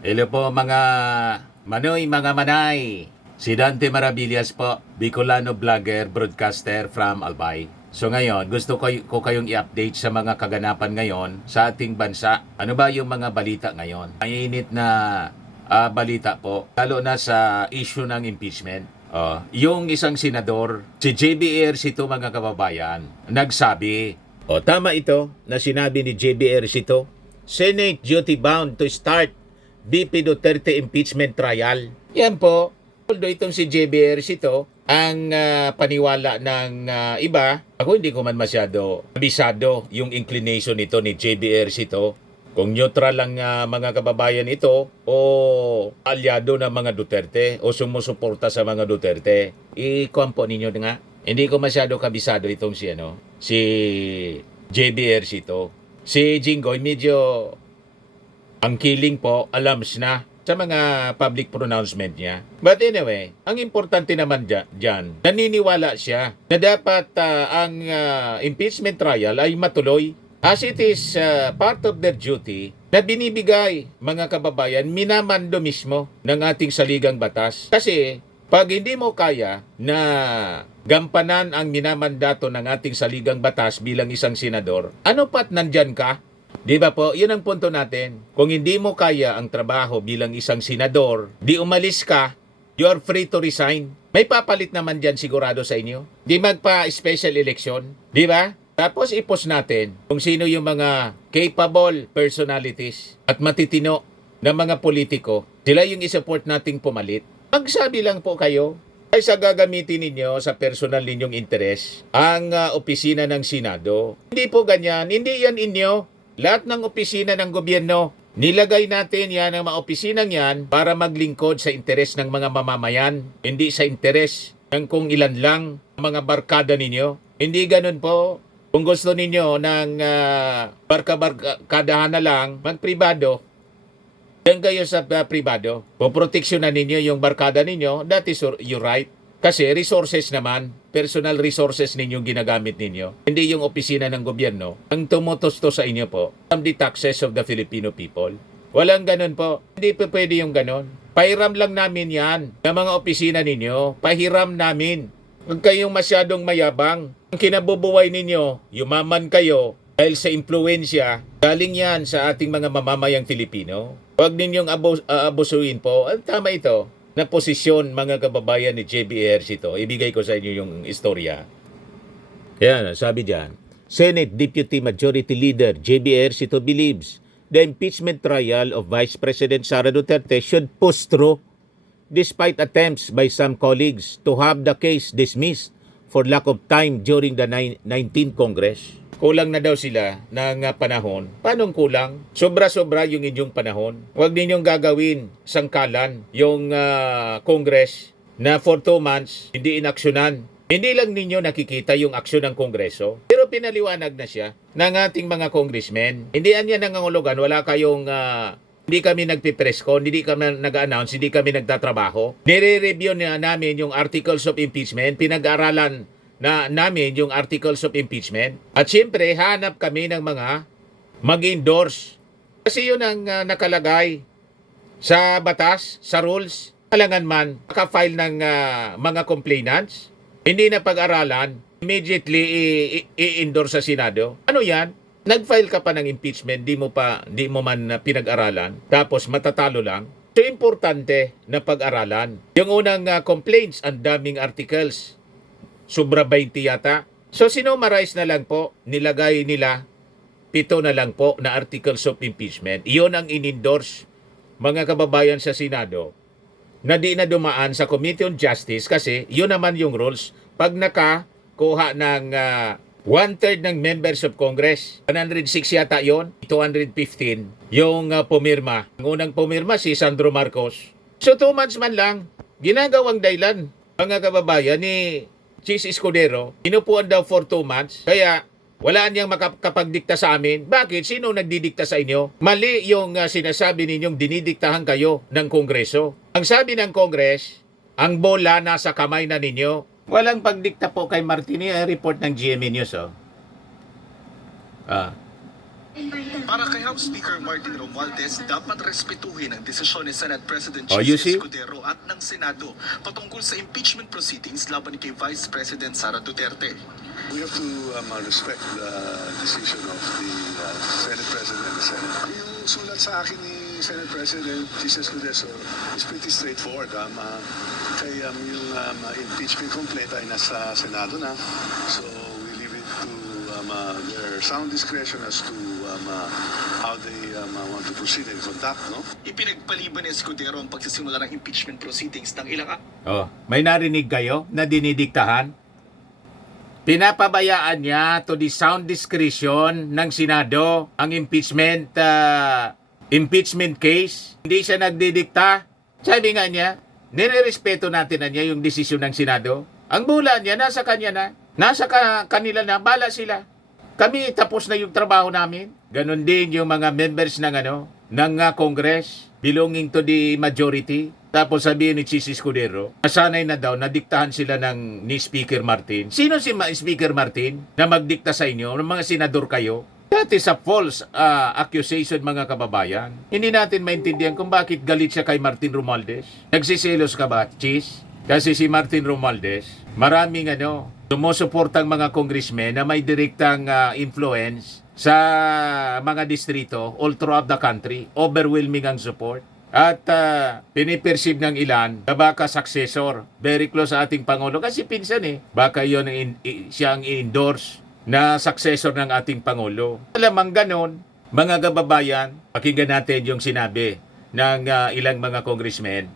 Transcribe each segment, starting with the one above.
Hello po mga manoy, mga manay. Si Dante Maravillas po, Bicolano vlogger, broadcaster from Albay. So ngayon, gusto ko kayong i-update sa mga kaganapan ngayon sa ating bansa. Ano ba yung mga balita ngayon? Mainit na balita po, lalo na sa issue ng impeachment. Yung isang senador, si JBR Sito mga kababayan, nagsabi, tama ito na sinabi ni JBR Sito, Senate duty bound to start BP Duterte impeachment trial. Yan po. Although itong si JBR Sito, ang paniwala ng iba, ako hindi ko man masyado abisado yung inclination nito ni JBR Sito. Kung neutral lang mga kababayan ito o alyado ng mga Duterte o sumusuporta sa mga Duterte. I-kuwan po ninyo nga. Hindi ko masyado kabisado itong si JBR Sito. Si Jinggoy medyo ang killing po, alams na sa mga public pronouncement niya. But anyway, ang importante naman dyan, naniniwala siya na dapat ang impeachment trial ay matuloy. As it is part of their duty na binibigay, mga kababayan, minamando mismo ng ating saligang batas. Kasi pag hindi mo kaya na gampanan ang minamandato ng ating saligang batas bilang isang senador, ano pat nandyan ka? Di ba po? Yun ang punto natin. Kung hindi mo kaya ang trabaho bilang isang senador, di umalis ka, you are free to resign. May papalit naman dyan sigurado sa inyo. Di magpa-special election. Di ba? Tapos ipos natin kung sino yung mga capable personalities at matitino na mga politiko. Sila yung isupport nating pumalit. Magsabi lang po kayo ay sa gagamitin ninyo sa personal ninyong interes ang opisina ng Senado. Hindi po ganyan. Hindi yan inyo. Lahat ng opisina ng gobyerno, nilagay natin yan ang mga opisinang yan para maglingkod sa interes ng mga mamamayan, hindi sa interes ng kung ilan lang mga barkada ninyo. Hindi ganun po. Kung gusto ninyo ng barkadahan na lang, magpribado, yan kayo sa pribado. Poproteksyonan ninyo yung barkada ninyo, that is your right. Kasi resources naman, personal resources ninyong ginagamit ninyo. Hindi yung opisina ng gobyerno ang tumutusto sa inyo po from the taxes of the Filipino people. Walang ganun po. Hindi po pwede yung ganun. Pahiram lang namin yan ng mga opisina ninyo. Pahiram namin. Huwag kayong masyadong mayabang. Ang kinabubuhay ninyo, yumaman kayo dahil sa impluensya, galing yan sa ating mga mamamayang Filipino. Huwag ninyong abusuin po. Tama ito na posisyon mga kababayan ni JBR Sito. Ibigay ko sa inyo yung istorya. Yan, sabi diyan, Senate Deputy Majority Leader JBR Sito believes the impeachment trial of Vice President Sara Duterte should push through despite attempts by some colleagues to have the case dismissed for lack of time during the 19th Congress. Kulang na daw sila ng panahon. Paanong kulang? Sobra-sobra yung inyong panahon. Huwag ninyong gagawin sangkalan yung Congress na for 2 months hindi inaksyonan. Hindi lang ninyo nakikita yung aksyon ng Kongreso, pero pinaliwanag na siya ng ating mga congressmen. Hindi yan nangangulugan, wala kayong hindi kami nagpipress con, hindi kami nag-announce, hindi kami nagtatrabaho. Nire-review na namin yung articles of impeachment, pinag-aralan na namin yung articles of impeachment. At siyempre, hanap kami ng mga mag-endorse. Kasi yun ang nakalagay sa batas, sa rules. Kailangan man makafile ng mga complainants, hindi na pag-aralan, immediately i-endorse sa Senado. Ano yan? Nag-file ka pa ng impeachment, di mo man pinag-aralan, tapos matatalo lang. So, importante na pag-aralan. Yung unang complaints, ang daming articles. Sobra 20 yata. So, sinummarize na lang po, nilagay nila 7 na lang po na articles of impeachment. Iyon ang in-endorse mga kababayan sa Senado na di na dumaan sa Committee on Justice kasi yun naman yung rules. Pag nakakuha ng 1/3 ng members of Congress, 106 yata yon, 215 yung pumirma. Ang unang pumirma si Sandro Marcos. So 2 months man lang, ginagawang dahilan mga kababayan ni Chis Escudero, inupuan daw for 2 months, kaya wala niyang makapagdikta sa amin. Bakit? Sino nagdidikta sa inyo? Mali yung sinasabi ninyong dinidiktahan kayo ng Kongreso. Ang sabi ng Congress, ang bola nasa kamay na ninyo. Walang pagdikta po kay Martini, report ng GMA News. Para kay House Speaker Martin Romualdez, dapat respetuhin ang desisyon ni Senate President Oh, you Jesus see? Escudero at ng Senado patungkol sa impeachment proceedings laban kay Vice President Sara Duterte. We have to respect the decision of the Senate President and the Senate. Yung sulat sa akin ni Senate President Jesus Escudero is pretty straightforward. Kaya yung impeachment complaint ay nasa Senado na. So we leave it to their sound discretion as to how they want to proceed and conduct, no? Ipinagpaliban ni Escudero ang pagsisimula ng impeachment proceedings ng ilang Oh, may narinig kayo na dinidiktahan? Pinapabayaan niya to the sound discretion ng Senado ang impeachment case. Hindi siya nagdidikta. Sabi nga niya, nirerespeto natin na niya yung desisyon ng Senado. Ang bula niya, nasa kanya na. Nasa kanila na, bala sila. Kami tapos na yung trabaho namin. Ganon din yung mga members ng Congress belonging to the majority. Tapos sabihin ni Chis Escudero, nasanay na daw, nadiktahan sila ni Speaker Martin. Sino si Speaker Martin na magdikta sa inyo? Ng mga senador kayo? That is a false accusation, mga kababayan. Hindi natin maintindihan kung bakit galit siya kay Martin Romualdez. Nagsiselos ka ba, Chis? Kasi si Martin Romualdez, maraming sumusuportang mga congressmen na may direktang influence sa mga distrito all throughout the country. Overwhelming ang support. At piniperceive ng ilan na baka successor, very close sa ating Pangulo. Kasi pinsan baka yun siya ang i-endorse na successor ng ating Pangulo. Alamang ganon, mga kababayan, pakinggan natin yung sinabi ng ilang mga congressmen,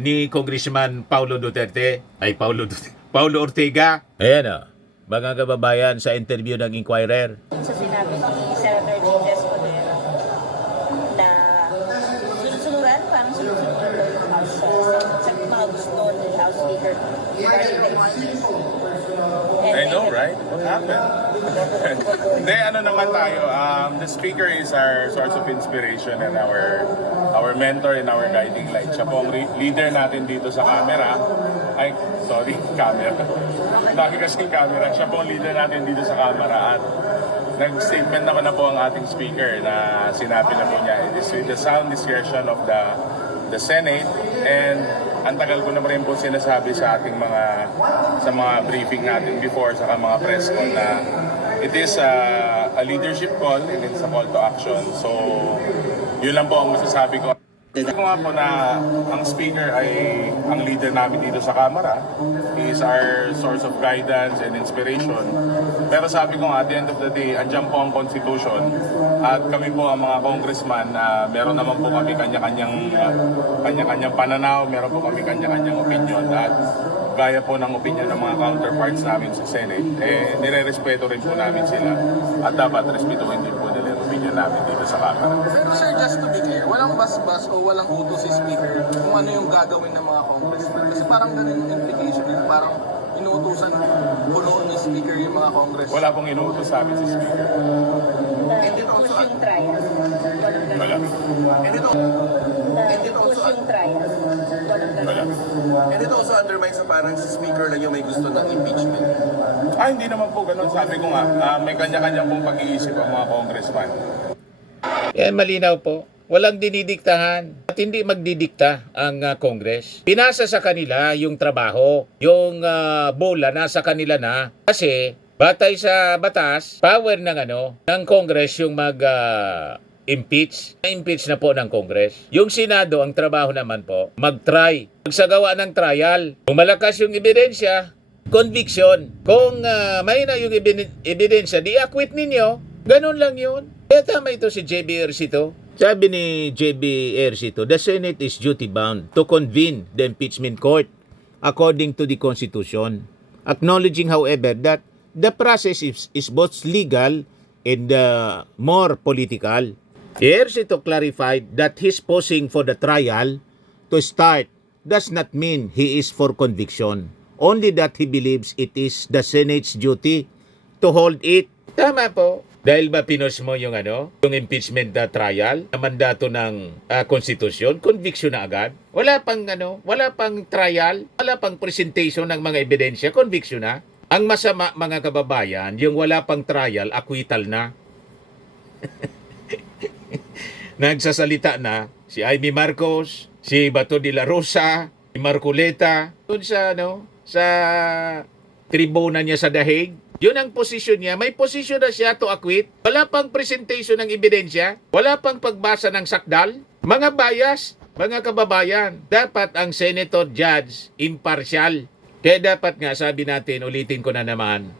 ni Congressman Paulo Ortega. Ayan mga kababayan sa interview ng Inquirer. Sa sinabi ni Senator Jesus Escudero na sunod-sunuran, parang sunod-sunuran daw yung House sa mga gusto ni House Speaker regarding the impeachment. I know, right? What happened? Hindi, naman tayo. The speaker is our source of inspiration and our mentor and our guiding light. Siya po ang leader natin dito sa camera. Ay, sorry, camera. Dahil kasing camera. Siya po ang leader natin dito sa camera. At nag-statement naman na po ang ating speaker na sinabi na po niya, it is with the sound discretion of the Senate, and ang tagal ko na rin po sinasabi sa ating mga briefing natin before sa mga press call na it is a leadership call and it's a call to action. So yun lang po ang masasabi ko. Sabi ko nga po na ang speaker ay ang leader namin dito sa Kamara. He is our source of guidance and inspiration. Pero sabi ko nga, at the end of the day, andyan po ang Constitution. At kami po ang mga congressman, meron naman po kami kanya-kanyang pananaw, meron po kami kanya-kanyang opinion. At gaya po ng opinion ng mga counterparts namin sa Senate, nire-respeto rin po namin sila. At dapat respetuhin din po nila yung opinion namin dito sa Kamara. Pero sir, just to be clear, walang bas-bas o walang utos si Speaker kung ano yung gagawin ng mga congressmen. Kasi parang ganun yung implication. Parang inuutusan puno ni Speaker yung mga congressmen. Wala pong inuutos sa amin si Speaker. Push yung trial. Wala. Push yung trial. Wala. And it also undermines na parang si Speaker lang yung may gusto ng impeachment. Hindi naman po ganun. Sabi ko nga, may kanya-kanya pong pag-iisip ang mga congressman. Malinaw po. Walang dinidiktahan at hindi magdidikta ang Congress. Pinasa sa kanila yung trabaho, yung bola nasa kanila na kasi batay sa batas, power ng Congress yung impeach. Na-impeach na po ng Congress. Yung Senado, ang trabaho naman po, mag-try. Magsagawa ng trial. Kung malakas yung ebidensya, conviction. Kung mahina yung ebidensya, di-acquit ninyo. Ganun lang yun. Kaya tama ito si J.B. Ercito. Sabi ni J.B. Ercito, the Senate is duty-bound to convene the impeachment court according to the Constitution, acknowledging, however, that the process is both legal and more political. Ercito clarified that his posing for the trial to start does not mean he is for conviction, only that he believes it is the Senate's duty to hold it. Tama po. Dahil ba pinos mo yung impeachment trial na mandato ng konstitusyon, conviction na agad. Wala pang trial, wala pang presentation ng mga ebidensya, conviction na. Ang masama, mga kababayan, yung wala pang trial, acquittal na. Nagsasalita na si Amy Marcos, si Bato de la Rosa, si Marcoleta, doon sa, sa tribuna niya sa Dahig. Yun ang posisyon niya. May posisyon na siya to acquit. Wala pang presentation ng ebidensya. Wala pang pagbasa ng sakdal. Mga bias, mga kababayan, dapat ang senator judge impartial. Kaya dapat nga, sabi natin, ulitin ko na naman,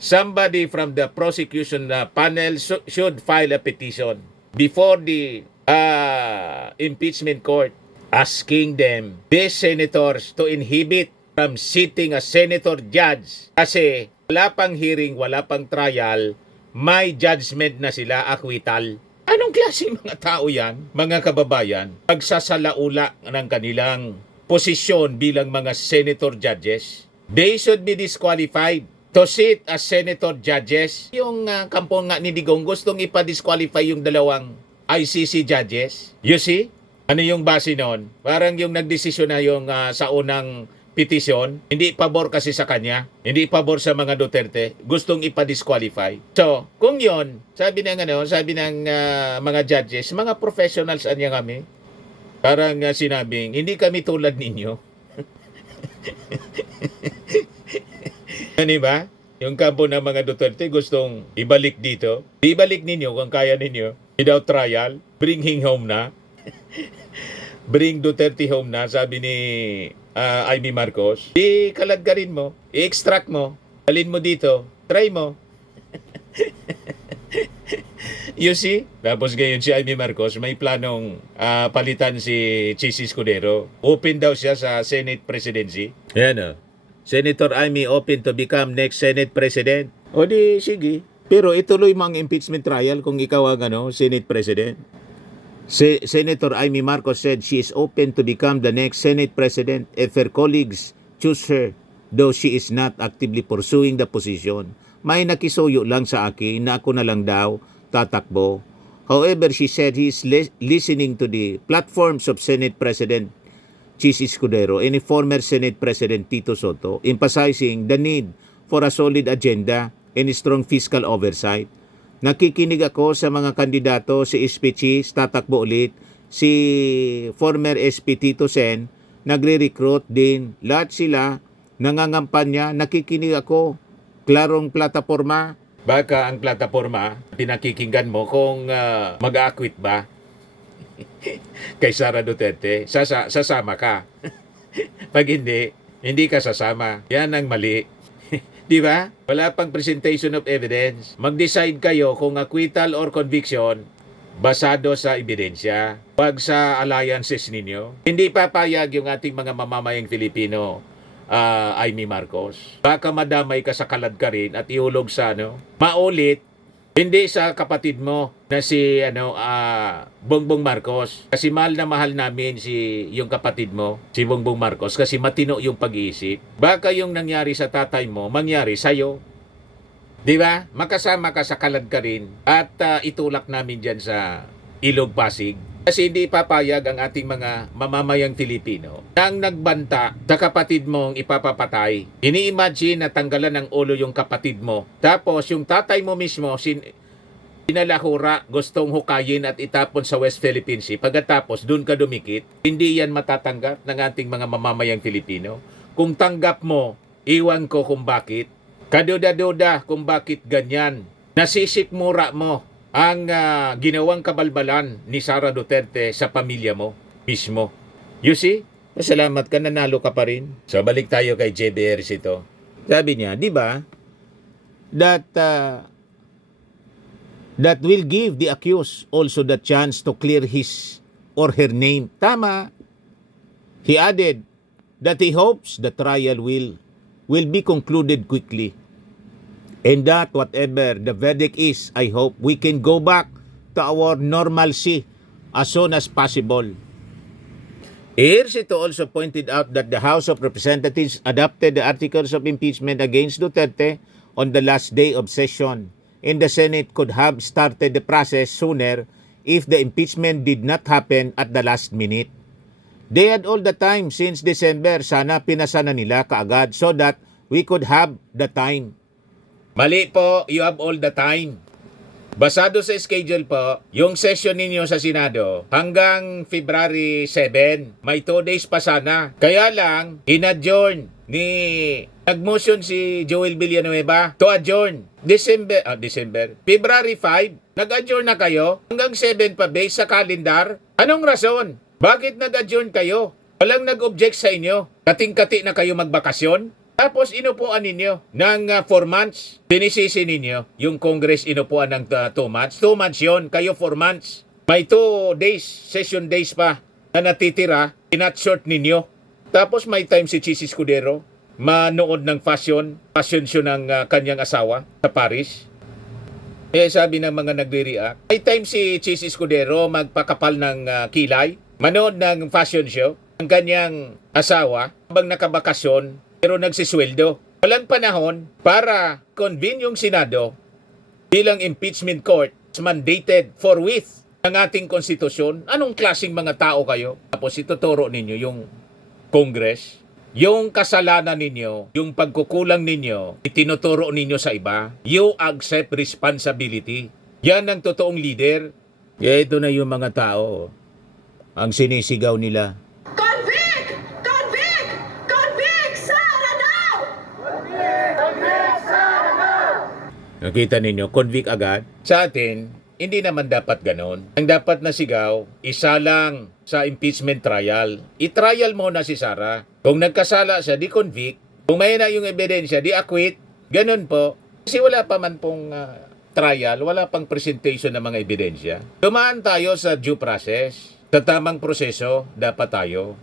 somebody from the prosecution panel should file a petition before the impeachment court asking them, these senators, to inhibit from sitting as senator judge. Kasi wala pang hearing, wala pang trial, may judgment na sila, acquittal. Anong klase mga tao yan, mga kababayan, pagsasalaula ng kanilang posisyon bilang mga senator judges? They should be disqualified to sit as senator judges. Yung kampong nga ni Digong gustong ipa-disqualify yung dalawang ICC judges. You see? Ano yung base nun? Parang yung nagdesisyon na yung sa unang petisyon, hindi pabor kasi sa kanya, hindi pabor sa mga Duterte, gustong ipa-disqualify. So, kung yon, sabi ng mga judges, mga professionals anya kami, parang sinabing, hindi kami tulad ninyo. Ano ba? Yung kampo ng mga Duterte gustong ibalik dito. Ibalik ninyo kung kaya ninyo. Without trial, bring him home na. Bring Duterte home na, sabi ni Amy Marcos. I-kaladkarin mo, i-extract mo, dalhin mo dito, try mo. You see? Tapos ngayon si Amy Marcos may planong palitan si Chis Escudero. Open daw siya sa Senate presidency. Yan Senator Amy open to become next Senate President. O di, sige. Pero ituloy mo ang impeachment trial kung ikaw ang Senate President. Senator Amy Marcos said she is open to become the next Senate President if her colleagues choose her, though she is not actively pursuing the position. May nakisuyo lang sa akin na ako na lang daw tatakbo. However, she said he is listening to the platforms of Senate President Chis Escudero and former Senate President Tito Soto, emphasizing the need for a solid agenda and strong fiscal oversight. Nakikinig ako sa mga kandidato, si SP Chis, tatakbo ulit, si former SP Tito Sen, nagre-recruit din, lahat sila nangangampanya, nakikinig ako, klarong plataforma. Baka ang plataforma, pinakikinggan mo kung mag-acquit ba kay Sara Duterte, sasama ka. Pag hindi ka sasama. Yan ang mali. Di ba? Wala pang presentation of evidence. Mag-decide kayo kung acquittal or conviction basado sa ebidensya. Wag sa alliances ninyo. Hindi papayag yung ating mga mamamayang Filipino, Amy Marcos. Baka madamay ka sa kaladkarin at ihulog sa maulit. Hindi sa kapatid mo na si Bongbong Marcos. Kasi mahal na mahal namin yung kapatid mo, si Bongbong Marcos, kasi matino yung pag-iisip. Baka yung nangyari sa tatay mo, mangyari sa'yo. Di ba? Makasama ka sa kaladkarin at itulak namin dyan sa Ilog Pasig. Kasi hindi papayag ang ating mga mamamayang Filipino nang nagbanta sa kapatid mong ipapapatay. Ini-imagine na tanggalan ng ulo yung kapatid mo. Tapos yung tatay mo mismo pinalahura, gustong hukayin at itapon sa West Philippine Sea. Pagkatapos dun ka dumikit, hindi yan matatanggap ng ating mga mamamayang Filipino. Kung tanggap mo, iwan ko kung bakit. Kaduda-duda kung bakit ganyan. Nasisikmura mo ang ginawang kabalbalan ni Sara Duterte sa pamilya mo mismo. You see? Masalamat ka, nanalo ka pa rin. So balik tayo kay JB Ejercito. Sabi niya, di ba, that will give the accused also the chance to clear his or her name. Tama. He added that he hopes the trial will be concluded quickly. And that whatever the verdict is, I hope we can go back to our normalcy as soon as possible. Ejercito also pointed out that the House of Representatives adopted the articles of impeachment against Duterte on the last day of session, and the Senate could have started the process sooner if the impeachment did not happen at the last minute. They had all the time since December. Sana pinasa na nila kaagad so that we could have the time. Mali po, you have all the time. Basado sa schedule po, yung session ninyo sa Senado hanggang February 7, may 2 days pa sana. Kaya lang, inadjourn ni nag-motion si Joel Villanueva to adjourn February 5, nag-adjourn na kayo hanggang 7 pa based sa calendar. Anong rason? Bakit nag-adjourn kayo? Walang nag-object sa inyo. Kating-kati na kayo magbakasyon. Tapos inupuan ninyo ng 4 months. Sinisisi ninyo yung Congress inupuan ng 2 months. 2 months yun, kayo 4 months. May 2 days, session days pa na natitira, inat-short ninyo. Tapos may time si Chis Escudero manood ng fashion show ng kanyang asawa sa Paris. Sabi ng mga nagre-react, may time si Chis Escudero magpakapal ng kilay, manood ng fashion show ng kanyang asawa habang nakabakasyon pero nagsisweldo. Walang panahon para convene yung Senado bilang impeachment court mandated forthwith ng ating konstitusyon. Anong klaseng mga tao kayo? Tapos ituturo ninyo yung Congress. Yung kasalanan ninyo, yung pagkukulang ninyo, itinuturo ninyo sa iba. You accept responsibility. Yan ang totoong leader. Ito na yung mga tao. Ang sinisigaw nila. Convict! Convict! Convict! Sara now! Nakita ninyo, convict agad. Sa atin, hindi naman dapat ganon. Ang dapat na sigaw, isa lang sa impeachment trial. I-trial mo na si Sara. Kung nagkasala siya, di-convict. Kung may na yung ebidensya, di-acquit. Ganon po. Kasi wala pa man pong trial, wala pang presentation ng mga ebidensya. Dumaan tayo sa due process. Sa tamang proseso, dapat tayo.